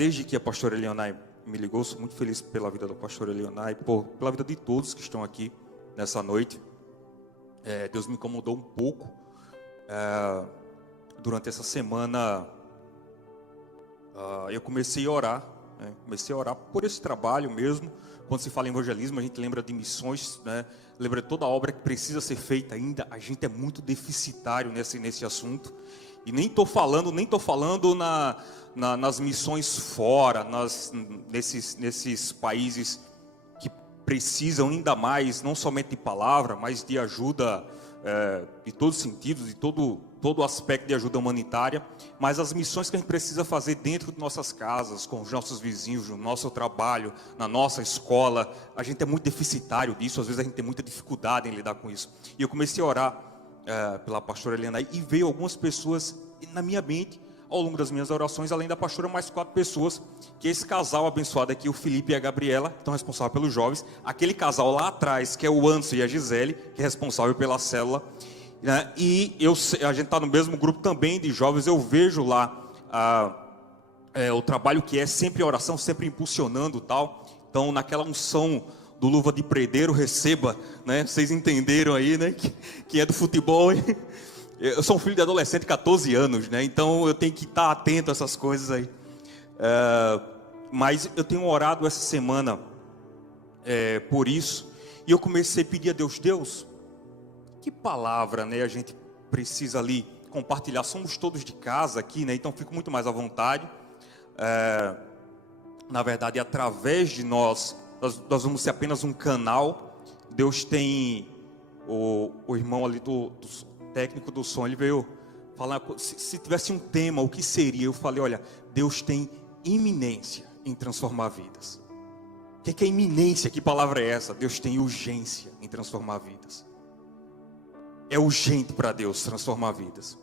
Desde que a pastora Elionai me ligou, sou muito feliz pela vida da pastora Elionai, pela vida de todos que estão aqui nessa noite. Deus me incomodou um pouco durante essa semana. Eu comecei a orar, comecei a orar por esse trabalho mesmo. Quando se fala em evangelismo, a gente lembra de missões, né? Lembra de toda a obra que precisa ser feita ainda. A gente é muito deficitário nesse assunto. E nem estou falando nas missões fora, nesses países que precisam ainda mais, não somente de palavra, mas de ajuda de todos os sentidos, de todo aspecto de ajuda humanitária. Mas as missões que a gente precisa fazer dentro de nossas casas, com os nossos vizinhos, no nosso trabalho, na nossa escola, a gente é muito deficitário disso. Às vezes a gente tem muita dificuldade em lidar com isso. E eu comecei a orar pela pastora Helena, e veio algumas pessoas na minha mente, ao longo das minhas orações, além da pastora, mais 4 pessoas, que esse casal abençoado aqui, o Felipe e a Gabriela, que estão responsáveis pelos jovens, aquele casal lá atrás, que é o Anderson e a Gisele, que é responsável pela célula, né? E a gente está no mesmo grupo também de jovens. Eu vejo lá o trabalho que é sempre oração, sempre impulsionando tal. Então, naquela unção do Luva de Predeiro, receba, né? Vocês entenderam aí, né? Que é do futebol. Eu sou um filho de adolescente, 14 anos, né? Então eu tenho que estar atento a essas coisas aí. Mas eu tenho orado essa semana por isso. E eu comecei a pedir a Deus, que palavra, né, a gente precisa ali compartilhar. Somos todos de casa aqui, né? Então fico muito mais à vontade. Na verdade, através de nós vamos ser apenas um canal. Deus tem o irmão ali do técnico do som, ele veio falar, se tivesse um tema, o que seria? Eu falei, olha, Deus tem iminência em transformar vidas. O que é iminência? Que palavra é essa? Deus tem urgência em transformar vidas. É urgente para Deus transformar vidas.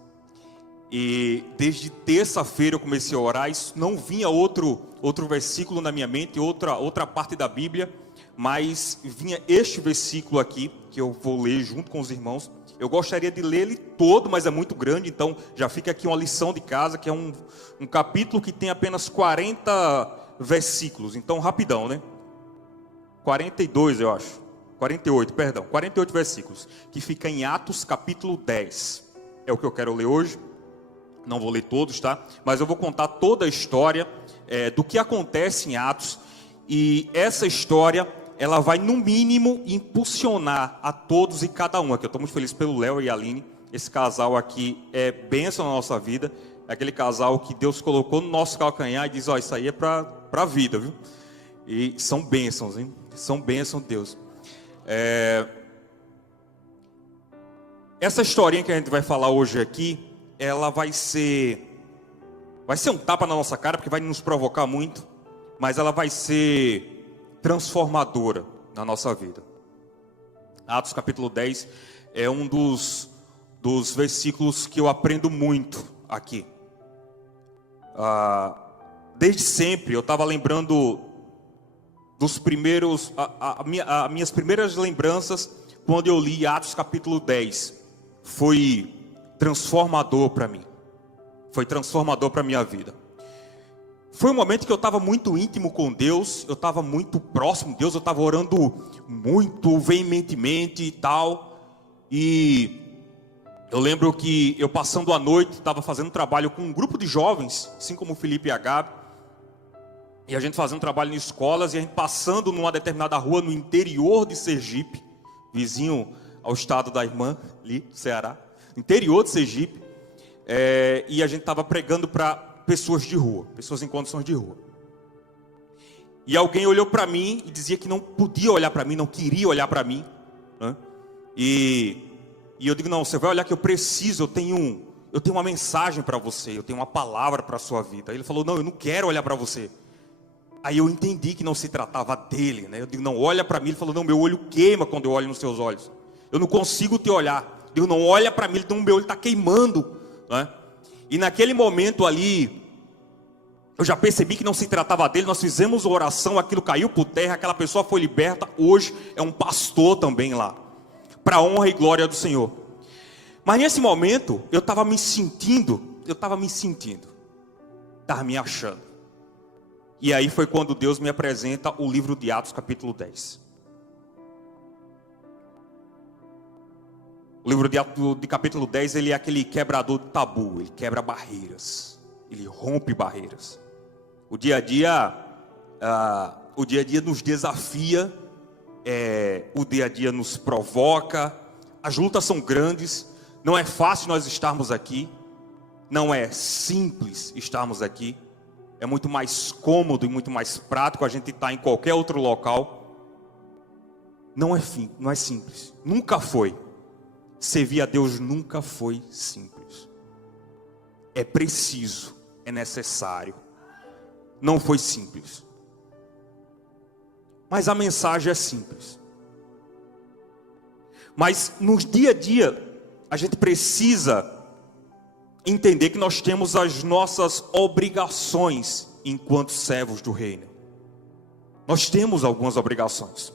E desde terça-feira eu comecei a orar. Isso não vinha outro versículo na minha mente, outra parte da Bíblia, mas vinha este versículo aqui, que eu vou ler junto com os irmãos. Eu gostaria de ler ele todo, mas é muito grande, então já fica aqui uma lição de casa, que é um capítulo que tem apenas 40 versículos, então rapidão, né? 42, eu acho. 48, perdão. 48 versículos, que fica em Atos capítulo 10. É o que eu quero ler hoje. Não vou ler todos, tá? Mas eu vou contar toda a história do que acontece em Atos. E essa história, ela vai no mínimo impulsionar a todos e cada um aqui. Eu estou muito feliz pelo Léo e a Aline. Esse casal aqui é bênção na nossa vida. É aquele casal que Deus colocou no nosso calcanhar e diz, ó, isso aí é para a vida, viu? E são bênçãos, hein? São bênçãos de Deus. Essa historinha que a gente vai falar hoje aqui, ela vai ser um tapa na nossa cara, porque vai nos provocar muito, mas ela vai ser transformadora na nossa vida. Atos capítulo 10 é um dos versículos que eu aprendo muito aqui. Desde sempre eu estava lembrando dos primeiros, minhas primeiras lembranças quando eu li Atos capítulo 10. Foi transformador para mim. Foi transformador para a minha vida. Foi um momento que eu estava muito íntimo com Deus, eu estava muito próximo de Deus, eu estava orando muito veementemente e tal. E eu lembro que eu passando a noite, estava fazendo trabalho com um grupo de jovens, assim como o Felipe e a Gabi. E a gente fazendo trabalho em escolas, e a gente passando numa determinada rua no interior de Sergipe, vizinho ao estado da irmã, ali, Ceará, interior de Sergipe. E a gente estava pregando para pessoas de rua, pessoas em condições de rua. E alguém olhou para mim e dizia que não podia olhar para mim, não queria olhar para mim, né? E eu digo, não, você vai olhar que eu preciso, eu tenho uma mensagem para você, eu tenho uma palavra para a sua vida. Aí ele falou, não, eu não quero olhar para você. Aí eu entendi que não se tratava dele, né? Eu digo, não, olha para mim. Ele falou, não, meu olho queima quando eu olho nos seus olhos. Eu não consigo te olhar. Eu digo, não, olha para mim, então meu olho está queimando, né? E naquele momento ali, eu já percebi que não se tratava dele. Nós fizemos oração, aquilo caiu por terra, aquela pessoa foi liberta. Hoje é um pastor também lá, para a honra e glória do Senhor. Mas nesse momento, eu estava me sentindo, estava me achando. E aí foi quando Deus me apresenta o livro de Atos capítulo 10. O livro de Atos de capítulo 10, ele é aquele quebrador de tabu, ele quebra barreiras, ele rompe barreiras. O dia a dia nos desafia, o dia a dia nos provoca, as lutas são grandes, não é fácil nós estarmos aqui, não é simples estarmos aqui, é muito mais cômodo e muito mais prático a gente estar em qualquer outro local. Não é simples, nunca foi. Servir a Deus nunca foi simples. É preciso, é necessário. Não foi simples. Mas a mensagem é simples. Mas no dia a dia, a gente precisa entender que nós temos as nossas obrigações enquanto servos do reino. Nós temos algumas obrigações.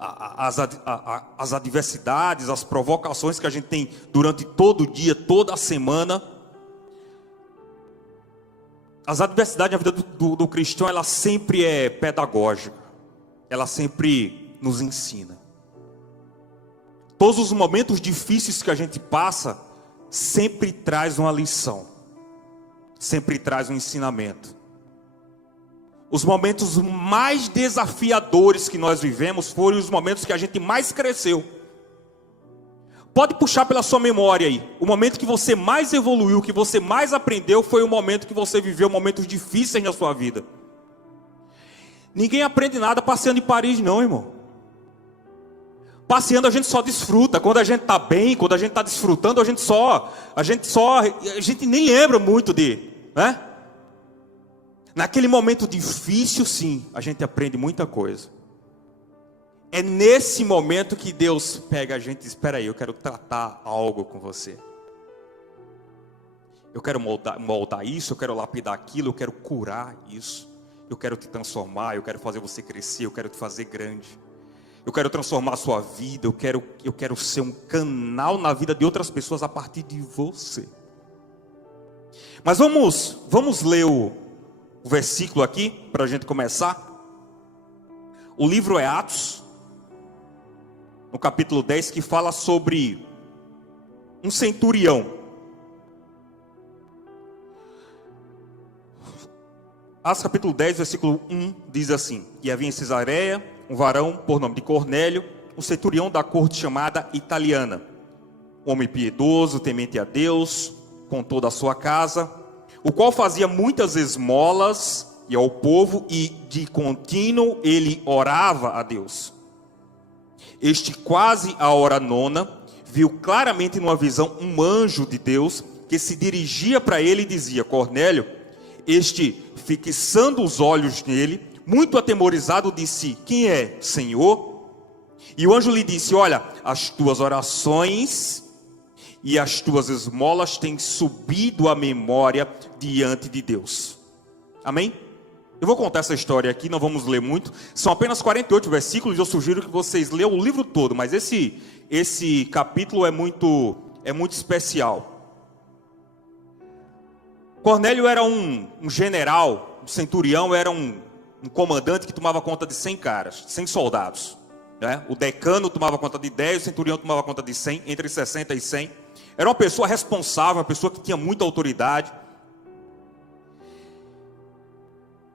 As adversidades, as provocações que a gente tem durante todo o dia, toda a semana. As adversidades na vida do cristão, ela sempre é pedagógica. Ela sempre nos ensina. Todos os momentos difíceis que a gente passa, sempre traz uma lição. Sempre traz um ensinamento. Os momentos mais desafiadores que nós vivemos foram os momentos que a gente mais cresceu. Pode puxar pela sua memória aí. O momento que você mais evoluiu, que você mais aprendeu, foi o momento que você viveu momentos difíceis na sua vida. Ninguém aprende nada passeando em Paris, não, irmão. Passeando a gente só desfruta. Quando a gente está bem, quando a gente está desfrutando, a gente nem lembra muito né? Naquele momento difícil, sim, a gente aprende muita coisa. É nesse momento que Deus pega a gente e diz: espera aí, eu quero tratar algo com você. Eu quero moldar isso, eu quero lapidar aquilo, eu quero curar isso. Eu quero te transformar, eu quero fazer você crescer, eu quero te fazer grande. Eu quero transformar a sua vida, eu quero ser um canal na vida de outras pessoas a partir de você. Mas vamos ler o versículo aqui, para a gente começar. O livro é Atos, no capítulo 10, que fala sobre um centurião. Atos capítulo 10, versículo 1, diz assim: E havia em Cesareia um varão por nome de Cornélio, um centurião da corte chamada Italiana, um homem piedoso, temente a Deus, com toda a sua casa, o qual fazia muitas esmolas ao povo, e de contínuo ele orava a Deus. Este, quase à hora nona, viu claramente numa visão um anjo de Deus, que se dirigia para ele e dizia: Cornélio. Este, fixando os olhos nele, muito atemorizado, disse: quem é, Senhor? E o anjo lhe disse: olha, as tuas orações e as tuas esmolas têm subido à memória diante de Deus. Amém? Eu vou contar essa história aqui, não vamos ler muito. São apenas 48 versículos, eu sugiro que vocês leiam o livro todo, mas esse capítulo é muito especial. Cornélio era um general, um centurião, era um comandante que tomava conta de 100 caras, 100 soldados. Né? O decano tomava conta de 10, o centurião tomava conta de 100, entre 60 e 100. Era uma pessoa responsável, uma pessoa que tinha muita autoridade.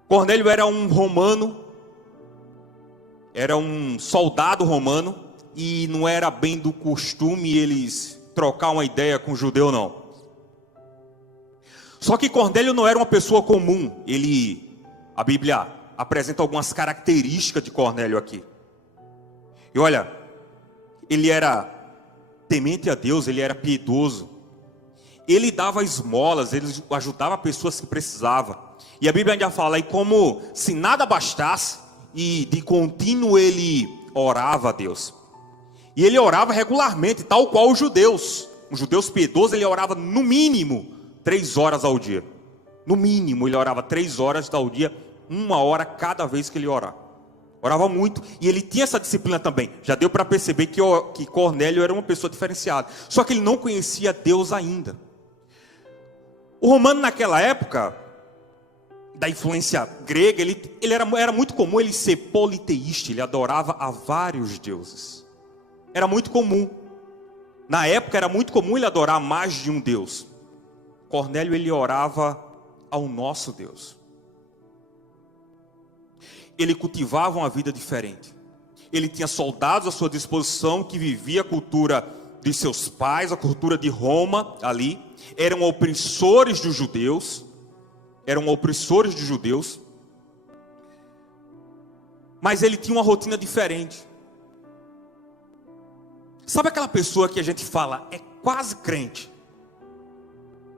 Cornélio era um romano, era um soldado romano, e não era bem do costume eles trocar uma ideia com o judeu, não. Só que Cornélio não era uma pessoa comum. A Bíblia apresenta algumas características de Cornélio aqui. E olha, ele era temente a Deus, ele era piedoso. Ele dava esmolas, ele ajudava pessoas que precisavam. E a Bíblia ainda fala, e como se nada bastasse, e de contínuo ele orava a Deus. E ele orava regularmente, tal qual os judeus. Os judeus piedosos, ele orava no mínimo 3 horas ao dia. No mínimo, ele orava 3 horas ao dia, 1 hora cada vez que ele orava. Orava muito, e ele tinha essa disciplina também. Já deu para perceber que Cornélio era uma pessoa diferenciada. Só que ele não conhecia Deus ainda. O romano naquela época, da influência grega, era muito comum ele ser politeísta, ele adorava a vários deuses. Era muito comum. Na época era muito comum ele adorar mais de um Deus. Cornélio, ele orava ao nosso Deus. Ele cultivava uma vida diferente. Ele tinha soldados à sua disposição que vivia a cultura de seus pais, a cultura de Roma ali. Eram opressores dos judeus. Mas ele tinha uma rotina diferente. Sabe aquela pessoa que a gente fala, é quase crente?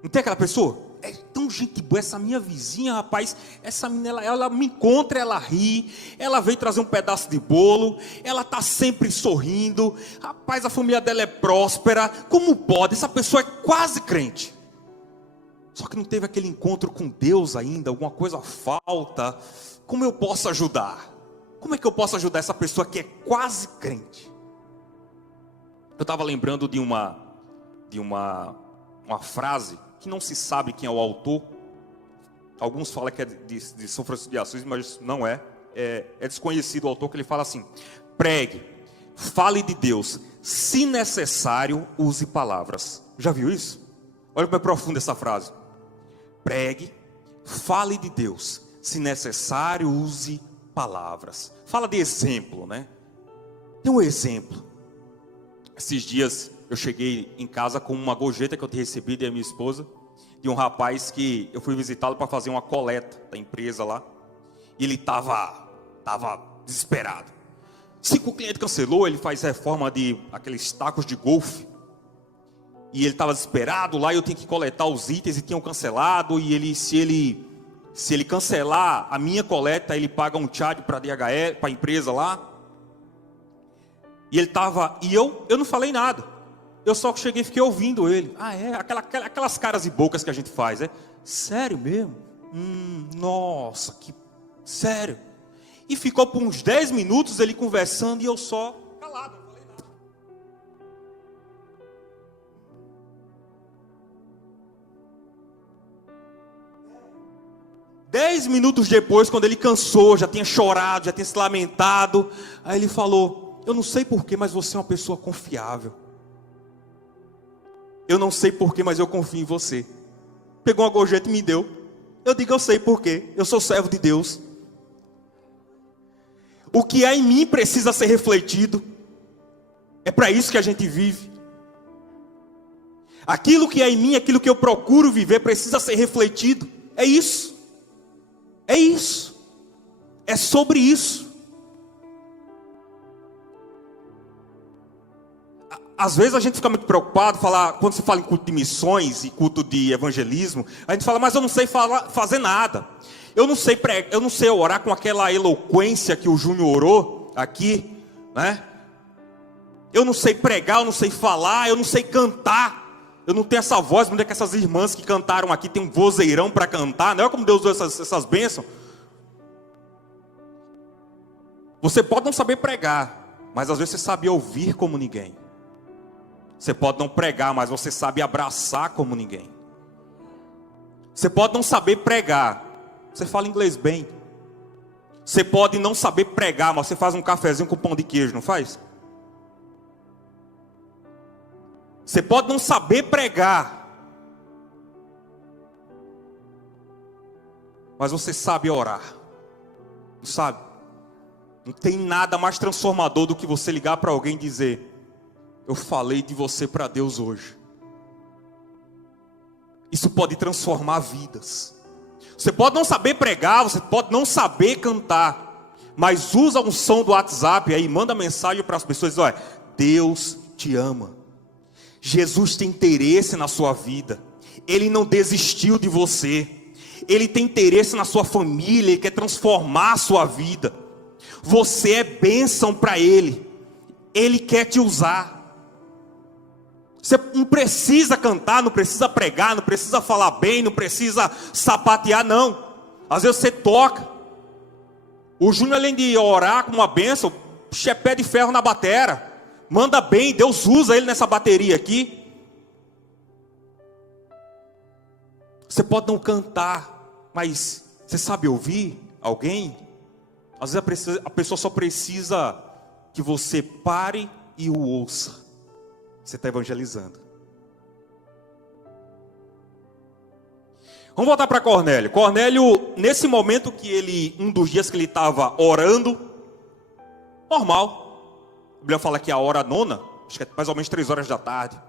Não tem aquela pessoa? É tão gente boa, essa minha vizinha, rapaz, essa menina, ela me encontra, ela ri, ela vem trazer um pedaço de bolo, ela está sempre sorrindo, rapaz, a família dela é próspera, como pode? Essa pessoa é quase crente. Só que não teve aquele encontro com Deus ainda, alguma coisa falta. Como eu posso ajudar? Como é que eu posso ajudar essa pessoa que é quase crente? Eu estava lembrando de uma frase que não se sabe quem é o autor. Alguns falam que é de São Francisco de Assis, mas não é. É desconhecido o autor, que ele fala assim: pregue, fale de Deus, se necessário, use palavras. Já viu isso? Olha como é profunda essa frase. Pregue, fale de Deus, se necessário, use palavras. Fala de exemplo, né? Tem um exemplo. Esses dias eu cheguei em casa com uma gorjeta que eu tinha recebido da minha esposa, de um rapaz que eu fui visitá-lo para fazer uma coleta da empresa lá. E ele estava desesperado. Se o cliente cancelou, ele faz reforma de aqueles tacos de golfe. E ele estava desesperado lá, e eu tinha que coletar os itens e tinham cancelado. E se ele cancelar a minha coleta, ele paga um charge para a DHL, para a empresa lá. E ele estava, e eu não falei nada. Eu só cheguei e fiquei ouvindo ele. Ah, é? Aquelas caras e bocas que a gente faz, é? Sério mesmo? Nossa, que sério. E ficou por uns 10 minutos ele conversando e eu só calado, não falei nada. 10 minutos depois, quando ele cansou, já tinha chorado, já tinha se lamentado, aí ele falou: eu não sei porquê, mas você é uma pessoa confiável. Eu não sei porquê, mas eu confio em você. Pegou uma gorjeta e me deu. Eu digo: eu sei porquê, eu sou servo de Deus. O que há em mim precisa ser refletido. É para isso que a gente vive. Aquilo que há em mim, aquilo que eu procuro viver, precisa ser refletido. É isso. É isso. É sobre isso. Às vezes a gente fica muito preocupado, quando se fala em culto de missões e culto de evangelismo, a gente fala: mas eu não sei fazer nada. Eu não sei orar com aquela eloquência que o Júnior orou aqui, né? Eu não sei pregar, eu não sei falar, eu não sei cantar. Eu não tenho essa voz, não é que essas irmãs que cantaram aqui tem um vozeirão para cantar, não é como Deus deu essas bênçãos. Você pode não saber pregar, mas às vezes você sabe ouvir como ninguém. Você pode não pregar, mas você sabe abraçar como ninguém. Você pode não saber pregar, você fala inglês bem. Você pode não saber pregar, mas você faz um cafezinho com pão de queijo, não faz? Você pode não saber pregar, mas você sabe orar. Não sabe? Não tem nada mais transformador do que você ligar para alguém e dizer: eu falei de você para Deus hoje. Isso pode transformar vidas. Você pode não saber pregar, você pode não saber cantar, mas usa a unção do WhatsApp aí, manda mensagem para as pessoas e diz: olha, Deus te ama. Jesus tem interesse na sua vida. Ele não desistiu de você. Ele tem interesse na sua família. Ele quer transformar a sua vida. Você é bênção para Ele. Ele quer te usar. Você não precisa cantar, não precisa pregar, não precisa falar bem, não precisa sapatear, não. Às vezes você toca. O Júnior, além de orar com uma bênção, puxa, é pé de ferro na batera. Manda bem, Deus usa ele nessa bateria aqui. Você pode não cantar, mas Você sabe ouvir alguém? Às vezes a pessoa só precisa que você pare e o ouça. Você está evangelizando. Vamos voltar para Cornélio. Cornélio, nesse momento um dos dias que ele estava orando, normal. A Bíblia fala que a hora nona, acho que é mais ou menos 3 horas da tarde.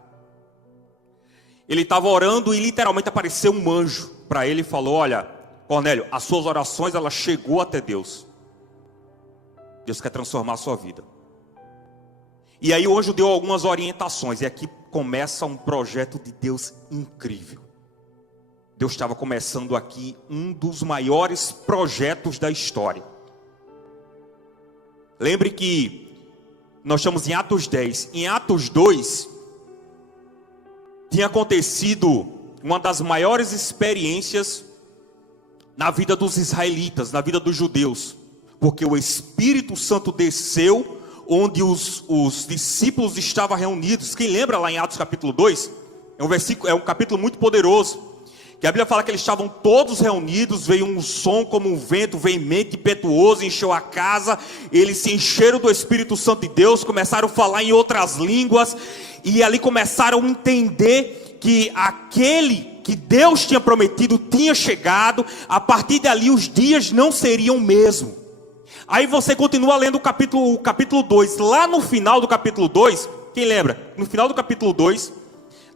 Ele estava orando e literalmente apareceu um anjo para ele e falou: olha, Cornélio, as suas orações, ela chegou até Deus. Deus quer transformar a sua vida. E aí o anjo deu algumas orientações. E aqui começa um projeto de Deus incrível. Deus estava começando aqui um dos maiores projetos da história. Lembre que nós estamos em Atos 10. Em Atos 2, tinha acontecido uma das maiores experiências na vida dos israelitas, na vida dos judeus. Porque o Espírito Santo desceu onde os discípulos estavam reunidos. Quem lembra lá em Atos capítulo 2? É um capítulo muito poderoso. Que a Bíblia fala que eles estavam todos reunidos, veio um som como um vento veemente, impetuoso, encheu a casa, eles se encheram do Espírito Santo de Deus, começaram a falar em outras línguas, e ali começaram a entender que aquele que Deus tinha prometido tinha chegado. A partir dali os dias não seriam o mesmo. Aí você continua lendo o capítulo 2, lá no final do capítulo 2, quem lembra? No final do capítulo 2,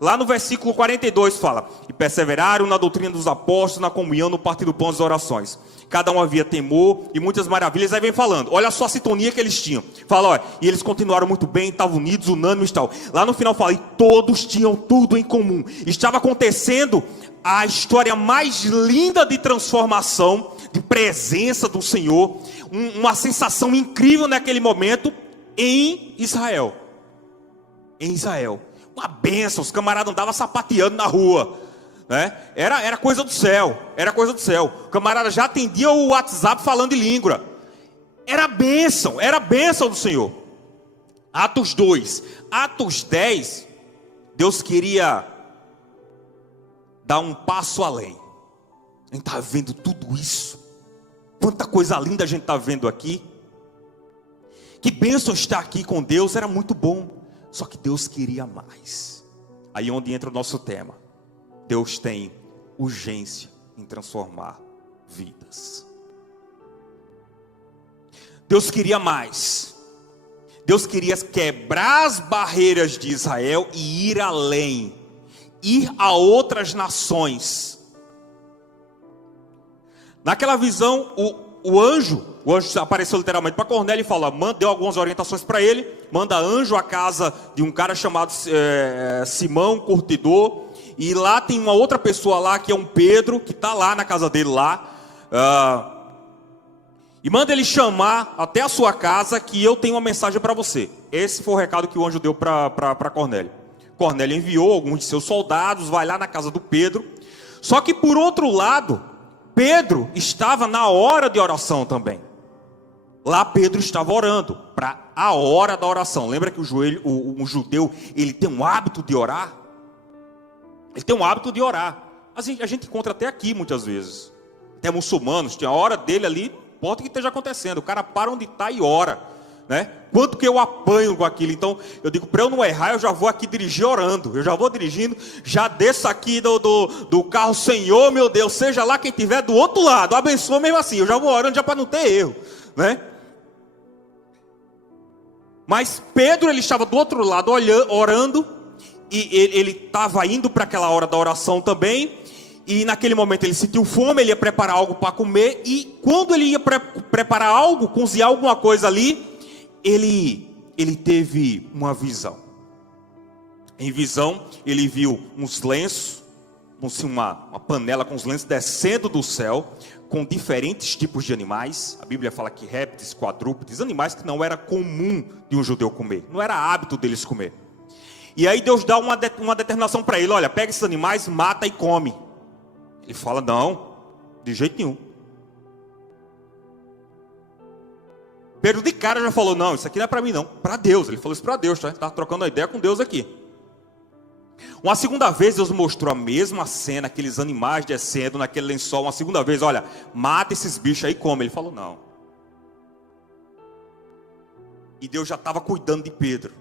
lá no versículo 42 fala: e perseveraram na doutrina dos apóstolos, na comunhão, no partir do pão e das orações. Cada um havia temor e muitas maravilhas. Aí vem falando, olha só a sintonia que eles tinham. Fala, olha, e eles continuaram muito bem, estavam unidos, unânimes e tal. Lá no final fala, e todos tinham tudo em comum. Estava acontecendo a história mais linda de transformação, de presença do Senhor. Uma sensação incrível naquele momento em Israel. Em Israel. Uma bênção, os camaradas andavam sapateando na rua, né? Era coisa do céu, era coisa do céu. O camarada já atendia o WhatsApp falando em língua. Era bênção do Senhor. Atos 2, Atos 10, Deus queria dar um passo além. A gente está vendo tudo isso. Quanta coisa linda a gente está vendo aqui. Que bênção estar aqui com Deus, era muito bom. Só que Deus queria mais. Aí onde entra o nosso tema. Deus tem urgência em transformar vidas. Deus queria mais. Deus queria quebrar as barreiras de Israel e ir além. Ir a outras nações. Naquela visão, o anjo apareceu literalmente para Cornélio e falou, deu algumas orientações para ele, manda anjo à casa de um cara chamado Simão, curtidor, e lá tem uma outra pessoa lá, que é um Pedro, que está lá na casa dele lá, e manda ele chamar até a sua casa, que eu tenho uma mensagem para você. Esse foi o recado que o anjo deu para Cornélio. Cornélio enviou alguns de seus soldados, vai lá na casa do Pedro, só que por outro lado, Pedro estava na hora de oração também. Lá Pedro estava orando para a hora da oração. Lembra que o judeu, ele tem um hábito de orar? Ele tem um hábito de orar. A gente encontra até aqui muitas vezes. Até muçulmanos, tem a hora dele ali, importa o que esteja acontecendo. O cara para onde está e ora, né? Quanto que eu apanho com aquilo. Então eu digo, para eu não errar, eu já vou aqui dirigir orando. Eu já vou dirigindo, já desço aqui do carro. Senhor, meu Deus, seja lá quem estiver do outro lado, abençoa mesmo assim. Eu já vou orando já para não ter erro, né? Mas Pedro, ele estava do outro lado orando, e ele estava indo para aquela hora da oração também. E naquele momento ele sentiu fome, ele ia preparar algo para comer. E quando ele ia preparar algo, cozinhar alguma coisa ali, ele teve uma visão. Em visão, ele viu uns lenços, uma panela com os lenços descendo do céu, com diferentes tipos de animais. A Bíblia fala que répteis, quadrúpedes, animais que não era comum de um judeu comer, não era hábito deles comer. E aí Deus dá uma determinação para ele, olha, pega esses animais, mata e come. Ele fala, não, de jeito nenhum. Pedro de cara já falou, não, isso aqui não é para mim não, para Deus. Ele falou isso para Deus, tá? Estava trocando uma ideia com Deus aqui. Uma segunda vez Deus mostrou a mesma cena, aqueles animais descendo naquele lençol. Uma segunda vez, olha, mata esses bichos aí e come. Ele falou, não. E Deus já estava cuidando de Pedro.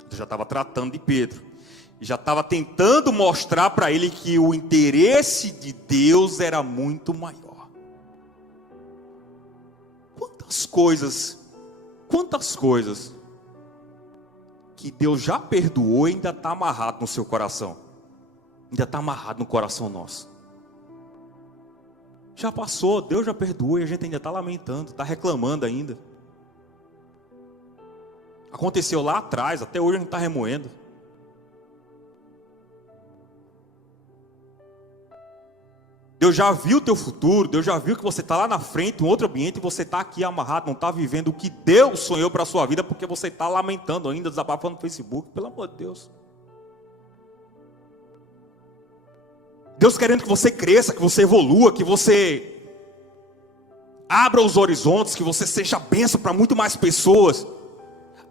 Deus já estava tratando de Pedro. E já estava tentando mostrar para ele que o interesse de Deus era muito maior. Quantas coisas que Deus já perdoou e ainda está amarrado no seu coração. Ainda está amarrado no coração nosso. Já passou, Deus já perdoou e a gente ainda está lamentando, está reclamando ainda. Aconteceu lá atrás, até hoje a gente está remoendo. Deus já viu o teu futuro, Deus já viu que você está lá na frente, em outro ambiente, e você está aqui amarrado, não está vivendo o que Deus sonhou para a sua vida, porque você está lamentando ainda, desabafando no Facebook, pelo amor de Deus. Deus querendo que você cresça, que você evolua, que você abra os horizontes, que você seja bênção para muito mais pessoas.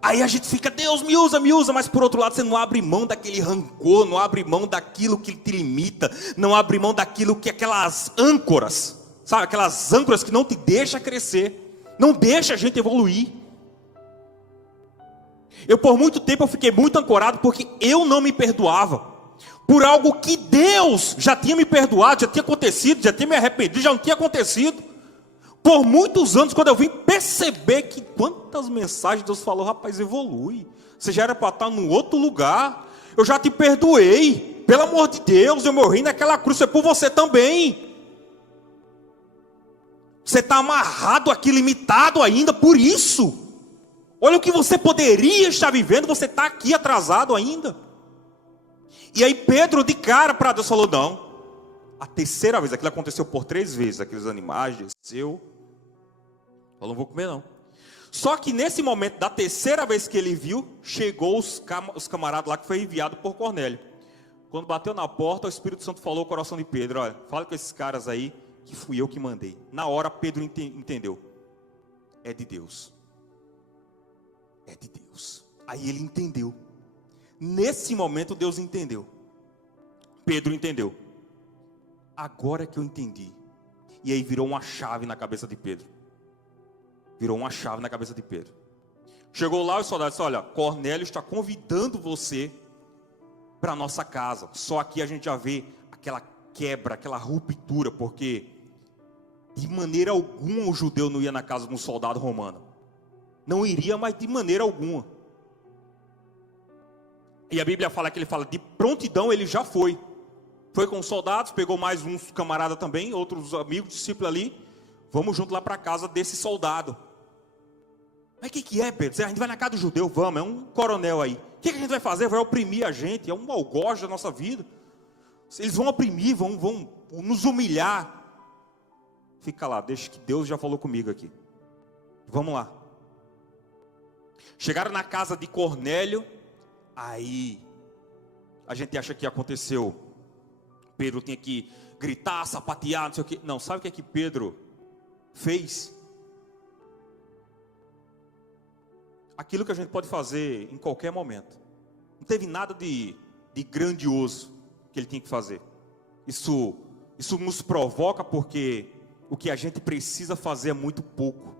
Aí a gente fica, Deus me usa, mas por outro lado você não abre mão daquele rancor, não abre mão daquilo que te limita, não abre mão daquilo que aquelas âncoras, sabe, aquelas âncoras que não te deixam crescer, não deixa a gente evoluir. Eu por muito tempo eu fiquei muito ancorado porque eu não me perdoava, por algo que Deus já tinha me perdoado, já tinha acontecido, já tinha me arrependido, já não tinha acontecido. Por muitos anos, quando eu vim perceber que quantas mensagens Deus falou, rapaz, evolui. Você já era para estar num outro lugar. Eu já te perdoei. Pelo amor de Deus, eu morri naquela cruz, foi por você também. Você está amarrado aqui, limitado ainda por isso. Olha o que você poderia estar vivendo, você está aqui atrasado ainda. E aí Pedro de cara para Deus falou, não. A terceira vez, aquilo aconteceu por 3 vezes, aqueles animais desceu. Eu não vou comer não. Só que nesse momento, da terceira vez que ele viu, chegou os camaradas lá que foi enviado por Cornélio. Quando bateu na porta, o Espírito Santo falou ao coração de Pedro, olha, fala com esses caras aí, que fui eu que mandei. Na hora Pedro entendeu. É de Deus. É de Deus. Aí ele entendeu. Nesse momento Deus entendeu. Pedro entendeu. Agora que eu entendi. E aí virou uma chave na cabeça de Pedro. Virou uma chave na cabeça de Pedro. Chegou lá e os soldados disseram, olha, Cornélio está convidando você para a nossa casa. Só aqui a gente já vê aquela quebra, aquela ruptura, porque de maneira alguma o judeu não ia na casa de um soldado romano. Não iria, mas de maneira alguma. E a Bíblia fala que ele fala, de prontidão ele já foi. Foi com os soldados, pegou mais uns camaradas também, outros amigos, discípulos ali. Vamos junto lá para a casa desse soldado. Mas o que é, Pedro? A gente vai na casa do judeu, vamos, é um coronel aí. O que a gente vai fazer? Vai oprimir a gente, é um algoz da nossa vida. Eles vão oprimir, vão nos humilhar. Fica lá, deixa que Deus já falou comigo aqui. Vamos lá. Chegaram na casa de Cornélio, aí a gente acha que aconteceu. Pedro tinha que gritar, sapatear, não sei o que. Não, sabe o que é que Pedro fez? Aquilo que a gente pode fazer em qualquer momento. Não teve nada de grandioso que ele tinha que fazer. Isso nos provoca porque o que a gente precisa fazer é muito pouco.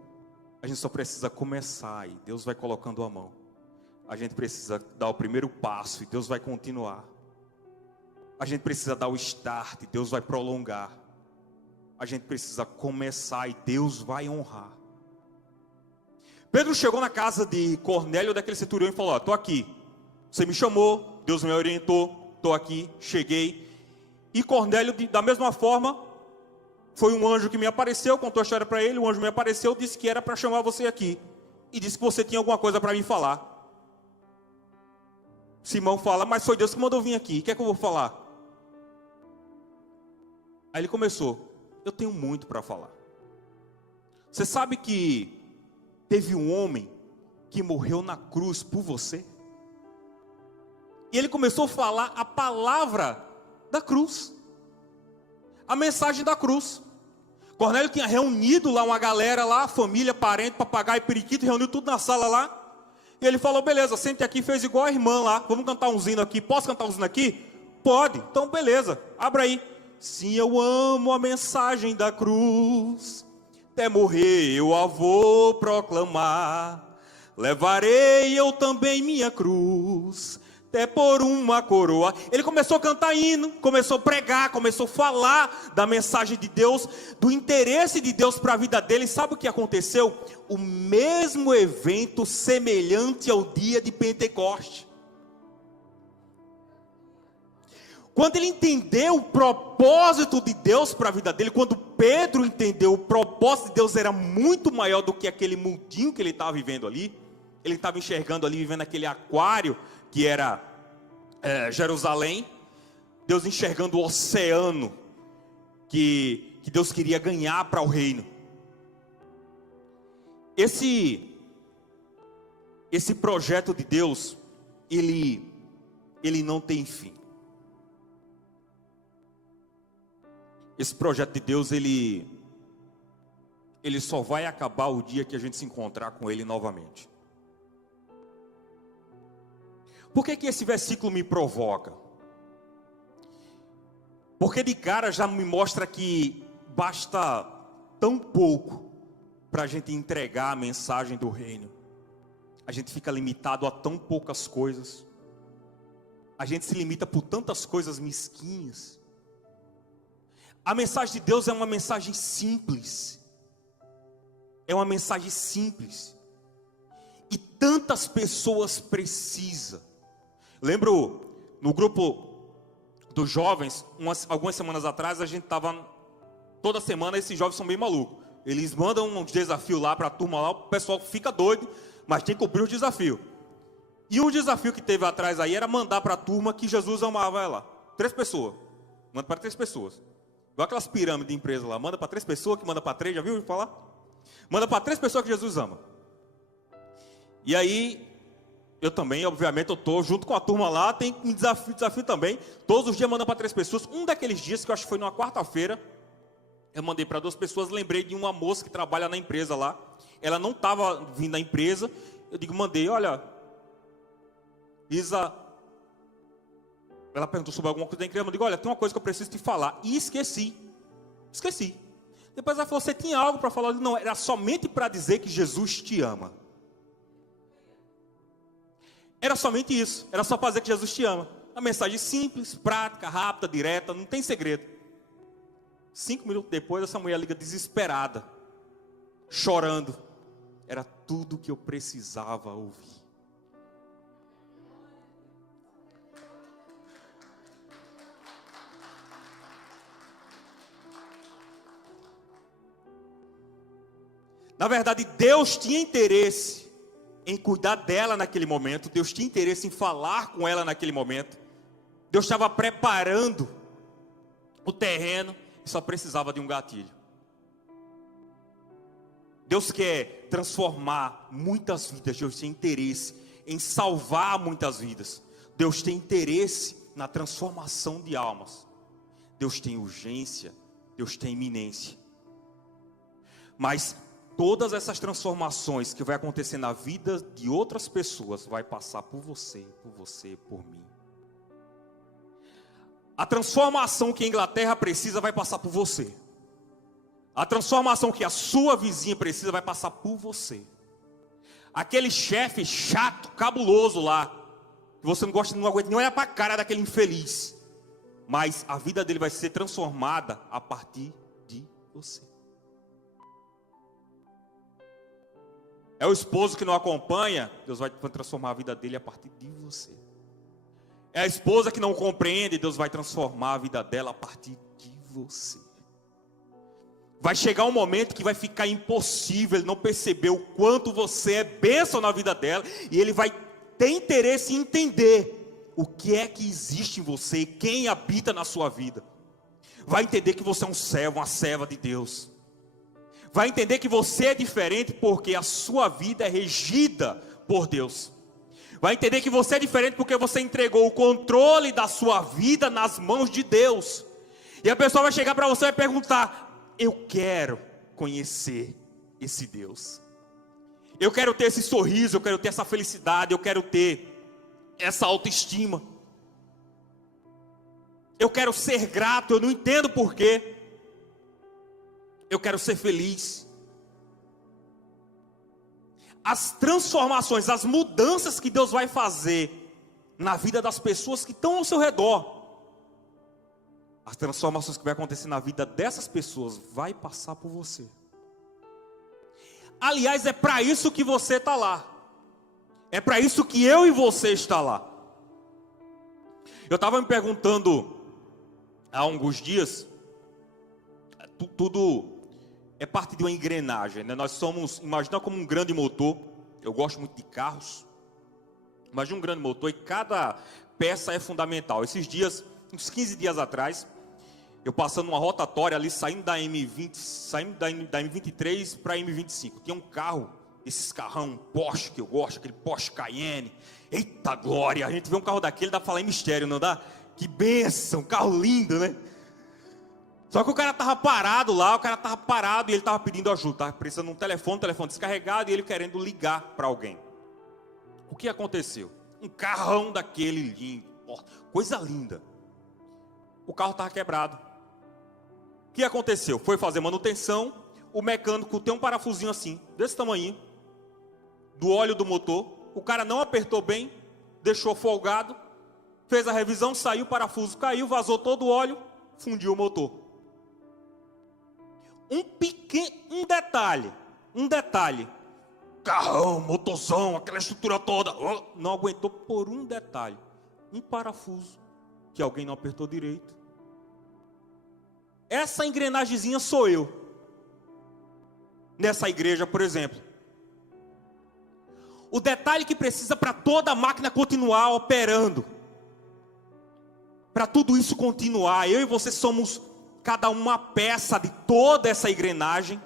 A gente só precisa começar e Deus vai colocando a mão. A gente precisa dar o primeiro passo e Deus vai continuar. A gente precisa dar o start e Deus vai prolongar. A gente precisa começar e Deus vai honrar. Pedro chegou na casa de Cornélio, daquele centurião, e falou, estou aqui. Você me chamou, Deus me orientou, estou aqui, cheguei. E Cornélio, da mesma forma, foi um anjo que me apareceu, contou a história para ele, o anjo me apareceu, disse que era para chamar você aqui. E disse que você tinha alguma coisa para me falar. Simão fala, mas foi Deus que mandou vir aqui, o que é que eu vou falar? Aí ele começou, eu tenho muito para falar. Você sabe que teve um homem que morreu na cruz por você? E ele começou a falar a palavra da cruz. A mensagem da cruz. Cornélio tinha reunido lá uma galera lá, família, parente, papagaio, periquito, reuniu tudo na sala lá. E ele falou, beleza, sente aqui, fez igual a irmã lá. Vamos cantar um hino aqui. Posso cantar um hino aqui? Pode. Então, beleza. Abra aí. Sim, eu amo a mensagem da cruz. Até morrer eu a vou proclamar. Levarei eu também minha cruz, até por uma coroa. Ele começou a cantar hino, começou a pregar, começou a falar da mensagem de Deus, do interesse de Deus para a vida dele. Sabe o que aconteceu? O mesmo evento semelhante ao dia de Pentecoste. Quando ele entendeu o propósito de Deus para a vida dele, quando Pedro entendeu o propósito de Deus era muito maior do que aquele mundinho que ele estava vivendo ali, ele estava enxergando ali, vivendo aquele aquário que era Jerusalém, Deus enxergando o oceano que Deus queria ganhar para o reino. Esse projeto de Deus, ele não tem fim. Esse projeto de Deus, ele só vai acabar o dia que a gente se encontrar com ele novamente. Por que esse versículo me provoca? Porque de cara já me mostra que basta tão pouco para a gente entregar a mensagem do reino. A gente fica limitado a tão poucas coisas. A gente se limita por tantas coisas mesquinhas. A mensagem de Deus é uma mensagem simples. É uma mensagem simples. E tantas pessoas precisam. Lembro, no grupo dos jovens, algumas semanas atrás, a gente estava, toda semana, esses jovens são bem malucos. Eles mandam um desafio lá para a turma lá, o pessoal fica doido, mas tem que cumprir o desafio. E um desafio que teve atrás aí era mandar para a turma que Jesus amava ela. 3 pessoas. Manda para 3 pessoas. Igual aquelas pirâmides de empresa lá. Manda para 3 pessoas, que manda para 3, já viu falar? Manda para 3 pessoas que Jesus ama. E aí, eu também, obviamente, eu estou junto com a turma lá, tem um desafio também. Todos os dias manda para 3 pessoas. Um daqueles dias, que eu acho que foi numa quarta-feira, eu mandei para 2 pessoas, lembrei de uma moça que trabalha na empresa lá. Ela não estava vindo da empresa. Eu digo, mandei, olha, Isa, ela perguntou sobre alguma coisa da empresa. Eu digo, olha, tem uma coisa que eu preciso te falar. E esqueci. Depois ela falou, você tinha algo para falar? Eu digo, não, era somente para dizer que Jesus te ama. Era somente isso, era só para dizer que Jesus te ama. Uma mensagem simples, prática, rápida, direta, não tem segredo. 5 minutos depois, essa mulher liga desesperada, chorando. Era tudo que eu precisava ouvir. Na verdade, Deus tinha interesse em cuidar dela naquele momento. Deus tinha interesse em falar com ela naquele momento. Deus estava preparando o terreno e só precisava de um gatilho. Deus quer transformar muitas vidas. Deus tem interesse em salvar muitas vidas. Deus tem interesse na transformação de almas. Deus tem urgência, Deus tem iminência. Mas todas essas transformações que vai acontecer na vida de outras pessoas vai passar por você, por mim. A transformação que a Inglaterra precisa vai passar por você. A transformação que a sua vizinha precisa vai passar por você. Aquele chefe chato, cabuloso lá, que você não aguenta nem olhar para a cara daquele infeliz, mas a vida dele vai ser transformada a partir de você. É o esposo que não acompanha, Deus vai transformar a vida dele a partir de você. É a esposa que não compreende, Deus vai transformar a vida dela a partir de você. Vai chegar um momento que vai ficar impossível ele não perceber o quanto você é bênção na vida dela, e ele vai ter interesse em entender o que é que existe em você e quem habita na sua vida. Vai entender que você é um servo, uma serva de Deus. Vai entender que você é diferente porque a sua vida é regida por Deus. Vai entender que você é diferente porque você entregou o controle da sua vida nas mãos de Deus. E a pessoa vai chegar para você e vai perguntar: eu quero conhecer esse Deus. Eu quero ter esse sorriso, eu quero ter essa felicidade, eu quero ter essa autoestima. Eu quero ser grato, eu não entendo porquê. Eu quero ser feliz. As transformações, as mudanças que Deus vai fazer na vida das pessoas que estão ao seu redor, as transformações que vai acontecer na vida dessas pessoas, vai passar por você. Aliás, é para isso que você está lá. É para isso que eu e você está lá. Eu estava me perguntando há alguns dias, tudo é parte de uma engrenagem, né? Nós somos, imagina como um grande motor. Eu gosto muito de carros. Imagina um grande motor e cada peça é fundamental. Esses dias, uns 15 dias atrás, eu passando uma rotatória ali, saindo da M20, saindo da M23 para a M25. Tinha um carro, esses carrão, um Porsche que eu gosto, aquele Porsche Cayenne. Eita glória, a gente vê um carro daquele, dá para falar em mistério, não dá? Que bênção, carro lindo, né? Só que o cara estava parado lá, e ele estava pedindo ajuda. Estava precisando de um telefone descarregado e ele querendo ligar para alguém. O que aconteceu? Um carrão daquele lindo, coisa linda. O carro estava quebrado. O que aconteceu? Foi fazer manutenção, o mecânico tem um parafusinho assim, desse tamanho, do óleo do motor. O cara não apertou bem, deixou folgado, fez a revisão, saiu, o parafuso caiu, vazou todo o óleo, fundiu o motor. Um detalhe, carrão, motorzão, aquela estrutura toda, não aguentou por um detalhe, um parafuso, que alguém não apertou direito. Essa engrenagemzinha sou eu. Nessa igreja, por exemplo. O detalhe que precisa para toda a máquina continuar operando. Para tudo isso continuar. Eu e você somos cada uma peça de toda essa engrenagem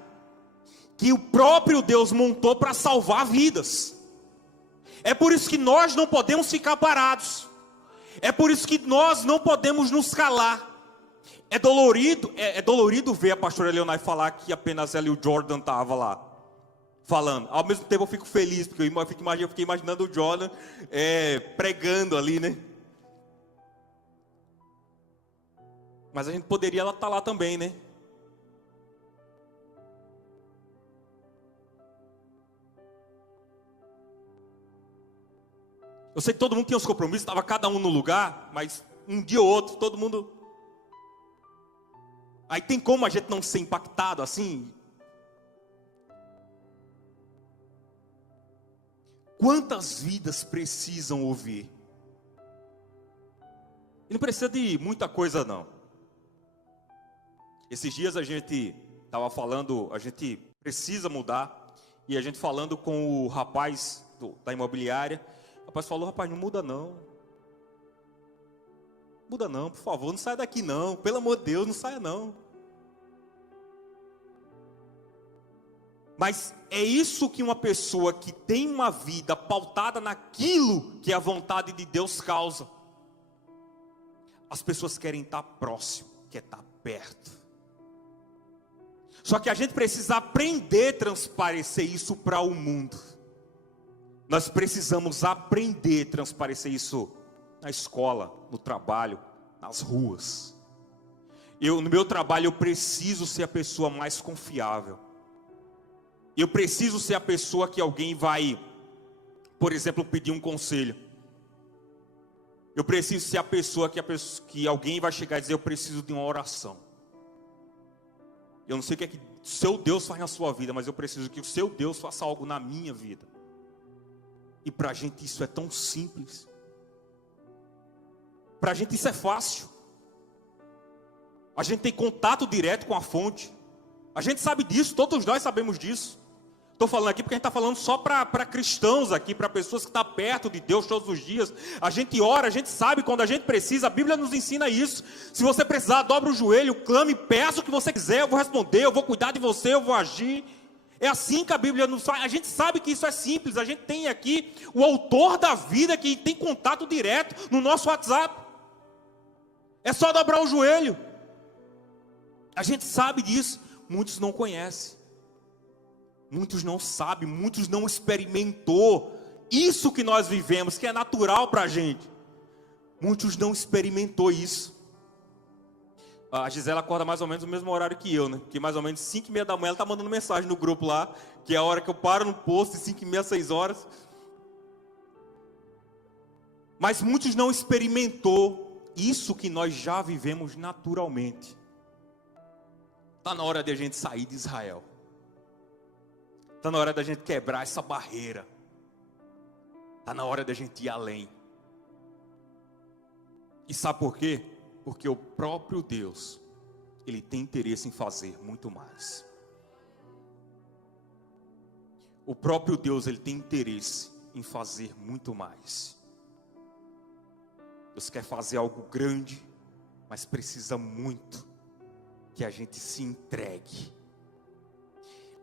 que o próprio Deus montou para salvar vidas. É por isso que nós não podemos ficar parados. É por isso que nós não podemos nos calar. É dolorido ver a pastora Leonai falar que apenas ela e o Jordan estavam lá falando. Ao mesmo tempo eu fico feliz, porque eu fiquei imaginando o Jordan pregando ali, né? Mas a gente poderia estar lá também, né? Eu sei que todo mundo tinha os compromissos, estava cada um no lugar, mas um dia ou outro, todo mundo... Aí tem como a gente não ser impactado assim? Quantas vidas precisam ouvir? E não precisa de muita coisa não. Esses dias a gente estava falando, a gente precisa mudar. E a gente falando com o rapaz da imobiliária. O rapaz falou, rapaz, não muda não. Muda não, por favor, não saia daqui não. Pelo amor de Deus, não saia não. Mas é isso que uma pessoa que tem uma vida pautada naquilo que a vontade de Deus causa. As pessoas querem estar próximo, quer estar perto. Só que a gente precisa aprender a transparecer isso para o mundo. Nós precisamos aprender a transparecer isso na escola, no trabalho, nas ruas. No meu trabalho eu preciso ser a pessoa mais confiável. Eu preciso ser a pessoa que alguém vai, por exemplo, pedir um conselho. Eu preciso ser a pessoa que alguém vai chegar e dizer, eu preciso de uma oração. Eu não sei o que é que o seu Deus faz na sua vida, mas eu preciso que o seu Deus faça algo na minha vida. E para a gente isso é tão simples. Para a gente isso é fácil. A gente tem contato direto com a fonte. A gente sabe disso, todos nós sabemos disso. Estou falando aqui porque a gente está falando só para cristãos aqui, para pessoas que estão perto de Deus todos os dias. A gente ora, a gente sabe quando a gente precisa, a Bíblia nos ensina isso. Se você precisar, dobra o joelho, clame, peça o que você quiser, eu vou responder, eu vou cuidar de você, eu vou agir. É assim que a Bíblia nos faz. A gente sabe que isso é simples, a gente tem aqui o autor da vida que tem contato direto no nosso WhatsApp. É só dobrar o joelho. A gente sabe disso, muitos não conhecem. Muitos não sabem, muitos não experimentou isso que nós vivemos, que é natural para a gente. Muitos não experimentou isso. A Gisela acorda mais ou menos no mesmo horário que eu, né? Que mais ou menos 5h30 da manhã ela tá mandando mensagem no grupo lá, que é a hora que eu paro no posto, 5h30, 6 horas. Mas muitos não experimentou isso que nós já vivemos naturalmente. Está na hora de a gente sair de Israel. Está na hora da gente quebrar essa barreira. Está na hora da gente ir além. E sabe por quê? Porque o próprio Deus, Ele tem interesse em fazer muito mais. O próprio Deus, Ele tem interesse em fazer muito mais. Deus quer fazer algo grande, mas precisa muito que a gente se entregue.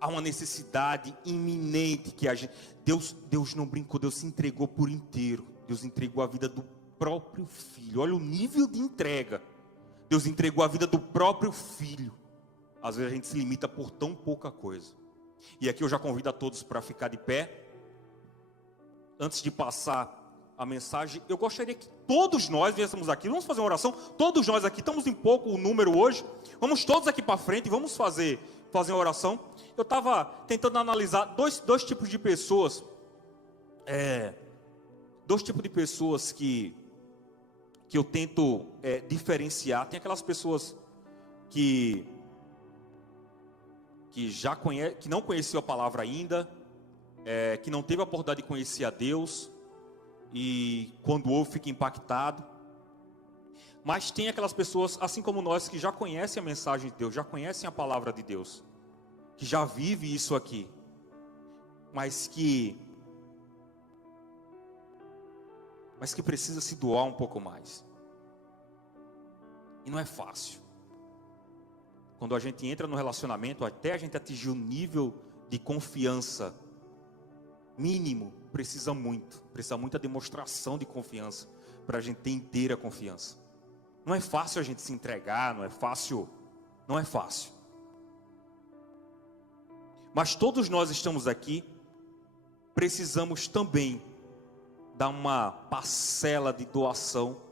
Há uma necessidade iminente que a gente... Deus não brincou, Deus se entregou por inteiro. Deus entregou a vida do próprio Filho. Olha o nível de entrega. Deus entregou a vida do próprio Filho. Às vezes a gente se limita por tão pouca coisa. E aqui eu já convido a todos para ficar de pé. Antes de passar a mensagem, eu gostaria que todos nós viéssemos aqui, vamos fazer uma oração, todos nós aqui, estamos em pouco o número hoje, vamos todos aqui para frente e vamos fazer uma oração. Eu estava tentando analisar dois tipos de pessoas, dois tipos de pessoas que eu tento diferenciar. Tem aquelas pessoas que já que não conheciam a palavra ainda, que não teve a oportunidade de conhecer a Deus, e quando ouve fica impactado. Mas tem aquelas pessoas, assim como nós, que já conhecem a mensagem de Deus, já conhecem a palavra de Deus, que já vive isso aqui, mas que precisa se doar um pouco mais. E não é fácil. Quando a gente entra no relacionamento, até a gente atingir o nível de confiança mínimo, precisa muita demonstração de confiança para a gente ter inteira confiança. Não é fácil a gente se entregar, não é fácil. Mas todos nós estamos aqui, precisamos também dar uma parcela de doação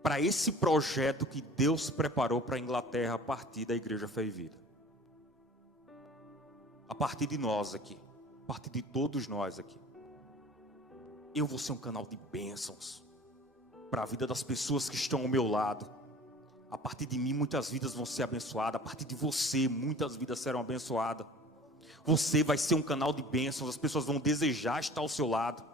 para esse projeto que Deus preparou para a Inglaterra a partir da Igreja Fé e Vida. A partir de nós aqui. A partir de todos nós aqui. Eu vou ser um canal de bênçãos para a vida das pessoas que estão ao meu lado. A partir de mim muitas vidas vão ser abençoadas. A partir de você muitas vidas serão abençoadas. Você vai ser um canal de bênçãos. As pessoas vão desejar estar ao seu lado.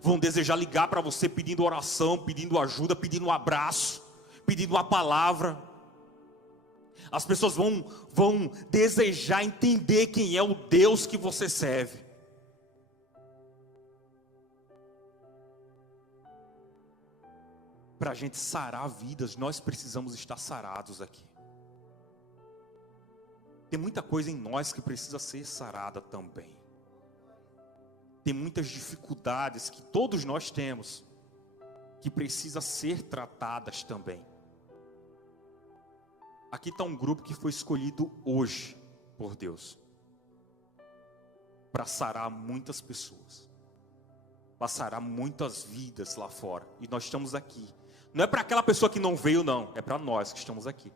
Vão desejar ligar para você pedindo oração, pedindo ajuda, pedindo um abraço, pedindo uma palavra. As pessoas vão desejar entender quem é o Deus que você serve. Para a gente sarar vidas, nós precisamos estar sarados aqui. Tem muita coisa em nós que precisa ser sarada também. Tem muitas dificuldades que todos nós temos, que precisa ser tratadas também. Aqui está um grupo que foi escolhido hoje por Deus, para sarar muitas pessoas, para sarar muitas vidas lá fora. E nós estamos aqui. Não é para aquela pessoa que não veio, não. É para nós que estamos aqui.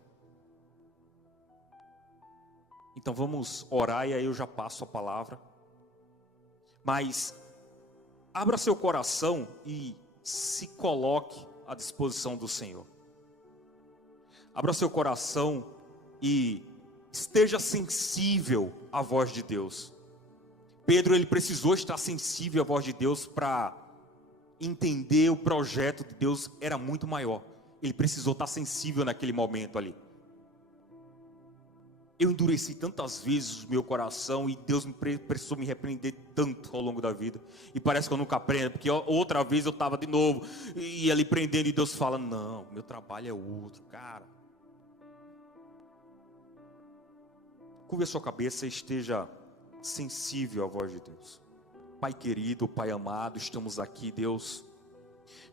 Então vamos orar e aí eu já passo a palavra. Mas abra seu coração e se coloque à disposição do Senhor. Abra seu coração e esteja sensível à voz de Deus. Pedro, ele precisou estar sensível à voz de Deus para entender o projeto de Deus era muito maior. Ele precisou estar sensível naquele momento ali. Eu endureci tantas vezes o meu coração e Deus precisou me repreender tanto ao longo da vida. E parece que eu nunca aprendo, porque outra vez eu estava de novo e ali prendendo e Deus fala, não, meu trabalho é outro, cara. Curva a sua cabeça e esteja sensível à voz de Deus. Pai querido, Pai amado, estamos aqui, Deus.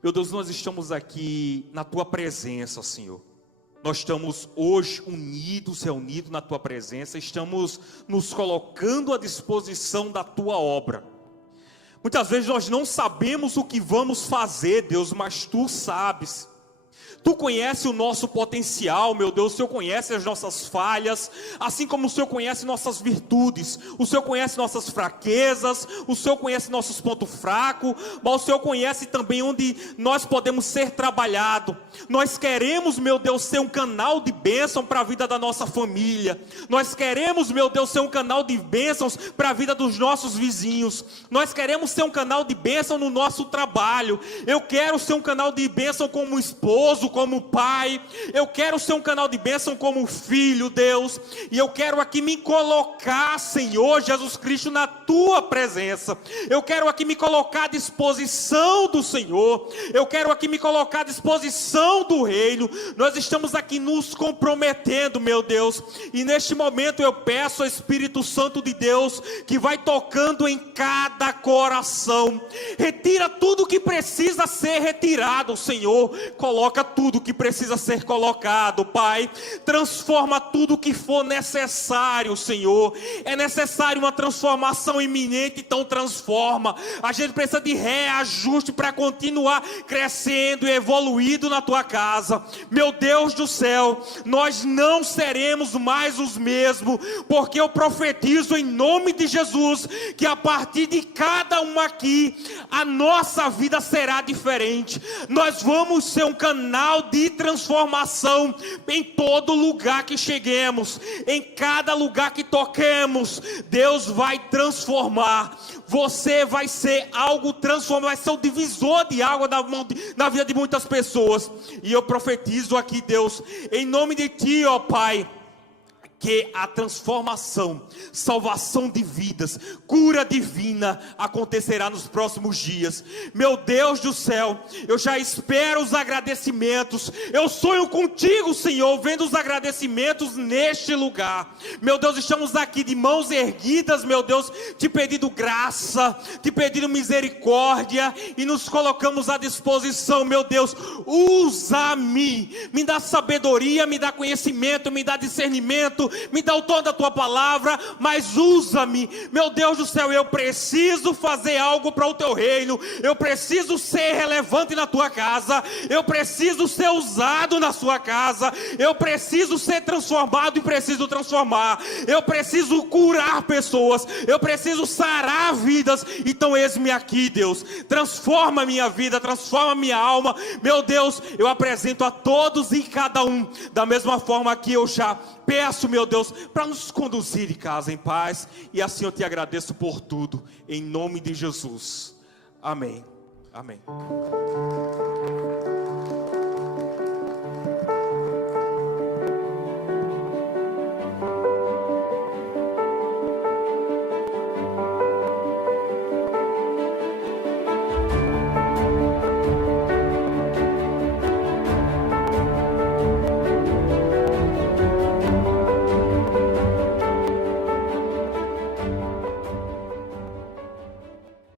Meu Deus, nós estamos aqui na Tua presença, Senhor. nós estamos hoje unidos, reunidos na Tua presença, estamos nos colocando à disposição da Tua obra. Muitas vezes nós não sabemos o que vamos fazer, Deus, mas Tu sabes. Tu conheces o nosso potencial, meu Deus. O Senhor conhece as nossas falhas, assim como o Senhor conhece nossas virtudes. O Senhor conhece nossas fraquezas, o Senhor conhece nossos pontos fracos, mas o Senhor conhece também onde nós podemos ser trabalhados. Nós queremos, meu Deus, ser um canal de bênção para a vida da nossa família. Nós queremos, meu Deus, ser um canal de bênçãos para a vida dos nossos vizinhos. Nós queremos ser um canal de bênção no nosso trabalho. Eu quero ser um canal de bênção como esposo, como pai. Eu quero ser um canal de bênção como filho, Deus. E eu quero aqui me colocar, Senhor Jesus Cristo, na Tua presença. Eu quero aqui me colocar à disposição do Senhor. Eu quero aqui me colocar à disposição do reino. Nós estamos aqui nos comprometendo, meu Deus. E neste momento eu peço ao Espírito Santo de Deus, que vai tocando em cada coração. Retira tudo que precisa ser retirado, Senhor. Coloca tudo que precisa ser colocado, Pai. Transforma tudo que for necessário, Senhor. É necessário uma transformação iminente, então transforma. A gente precisa de reajuste para continuar crescendo e evoluindo na Tua casa. Meu Deus do céu, nós não seremos mais os mesmos, porque eu profetizo em nome de Jesus, que a partir de cada um aqui, a nossa vida será diferente. Nós vamos ser um canal de transformação em todo lugar que cheguemos, em cada lugar que toquemos. Deus vai transformar. Você vai ser algo transformado, vai ser o divisor de água na vida de muitas pessoas. E eu profetizo aqui, Deus, em nome de Ti, ó Pai, que a transformação, salvação de vidas, cura divina acontecerá nos próximos dias. Meu Deus do céu, eu já espero os agradecimentos. Eu sonho contigo, Senhor, vendo os agradecimentos neste lugar. Meu Deus, estamos aqui de mãos erguidas, meu Deus, te pedindo graça, te pedindo misericórdia, e nos colocamos à disposição, meu Deus. Usa-me, me dá sabedoria, me dá conhecimento, me dá discernimento, me dá o tom da Tua palavra, mas usa-me, meu Deus do céu. Eu preciso fazer algo para o Teu reino, eu preciso ser relevante na Tua casa, eu preciso ser usado na Sua casa, eu preciso ser transformado e preciso transformar, eu preciso curar pessoas, eu preciso sarar vidas. Então eis-me aqui, Deus, transforma a minha vida, transforma a minha alma. Meu Deus, eu apresento a todos e cada um, da mesma forma que eu já peço, meu Deus, para nos conduzir em casa em paz. E assim eu te agradeço por tudo, em nome de Jesus. Amém. Amém.